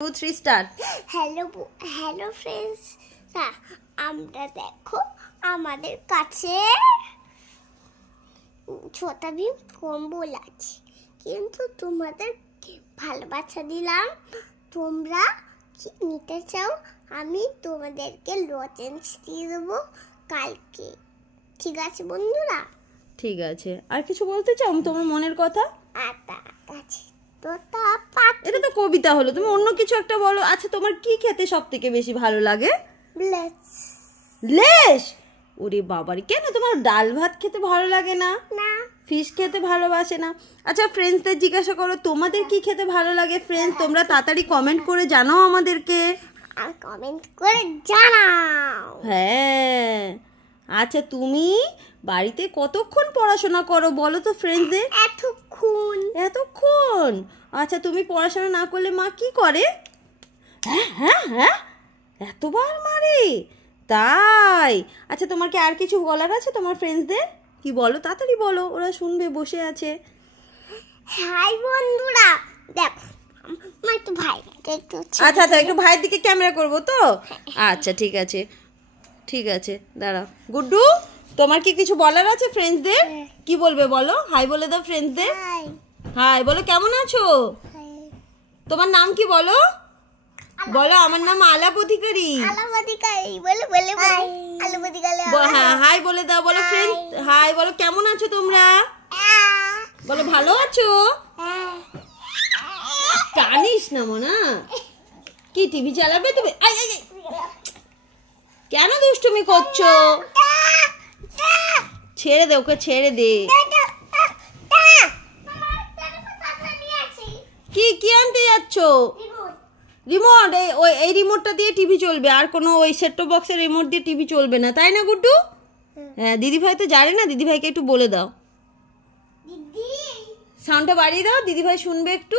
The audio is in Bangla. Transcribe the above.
2 3 স্টার্ট। হ্যালো ফ্রেন্ডস, আমরা দেখো আমাদের কাছে ছোটা ভীম কম্বল আছে, কিন্তু তোমাদের ভালোবাসা দিলাম। তোমরা কি নিতে চাও? আমি তোমাদেরকে লজেন্স দিয়ে দেবো কালকে, ঠিক আছে বন্ধুরা? ঠিক আছে, আর কিছু বলতে চাও তোমার মনের কথা? আছে এটা তো কবিতা হলো, তুমি অন্য কিছু একটা বলো। আচ্ছা, তোমার কি খেতে সব থেকে বেশি ভালো লাগে? লেস। ওরে বাবারে, কেন তোমার ডাল ভাত খেতে ভালো লাগে না? ফিশ খেতে ভালোবাসে না? আচ্ছা, ফ্রেন্ডসদের জিজ্ঞাসা করো তোমাদের কি খেতে ভালো লাগে। ফ্রেন্ডস, তোমরা তাড়াতাড়ি কমেন্ট করে জানাও আমাদেরকে। হ্যাঁ, আচ্ছা, তুমি বাড়িতে কতক্ষণ পড়াশোনা করো বলো তো ফ্রেন্ডসদের? এতক্ষণ? আচ্ছা, তুমি পড়াশোনা না করলে মা কি করে? হ্যাঁ, এতবার মারে? তাই? আচ্ছা, তোমার কি আর কিছু বলার আছে তোমার ফ্রেন্ডসদের? কি বলো, তাড়াতাড়ি বলো, ওরা শুনবে, বসে আছে। হাই বন্ধুরা, দেখো আমার একটু ভাই, আচ্ছা, একটু ভাইয়ের দিকে ক্যামেরা করবো তো? আচ্ছা, ঠিক আছে, দাঁড়াও। গুড্ডু, তোমার কি কিছু বলার আছে ফ্রেন্ডসদের? কি বলবে বলো? হাই বলে দাও ফ্রেন্ডসদের। হাই বলো, কেমন আছো? তোমার নাম কি বলো? বলো, আমার নাম আলাপ অধিকারী। হ্যাঁ, হাই বলে দাও। বলো ফ্রেন্ডস, হাই বলো, কেমন আছো তোমরা? বলো, ভালো আছো? কানিস না মোনা, কি টিভি চালাবে তুমি? কেন দুষ্টুমি করছো? ছেড়ে দে ওকে, ছেড়ে দে। কি আনতে যাচ্ছ? রিমোট? এই রিমোটটা দিয়ে টিভি চলবে, আর কোনো ওই সেট টপ বক্সের রিমোট দিয়ে টিভি চলবে না, তাই না গুড্ডু? হ্যাঁ, দিদিভাই তো জানে না, দিদিভাইকে একটু বলে দাও। সাউন্ডটা বাড়িয়ে দাও, দিদিভাই শুনবে একটু।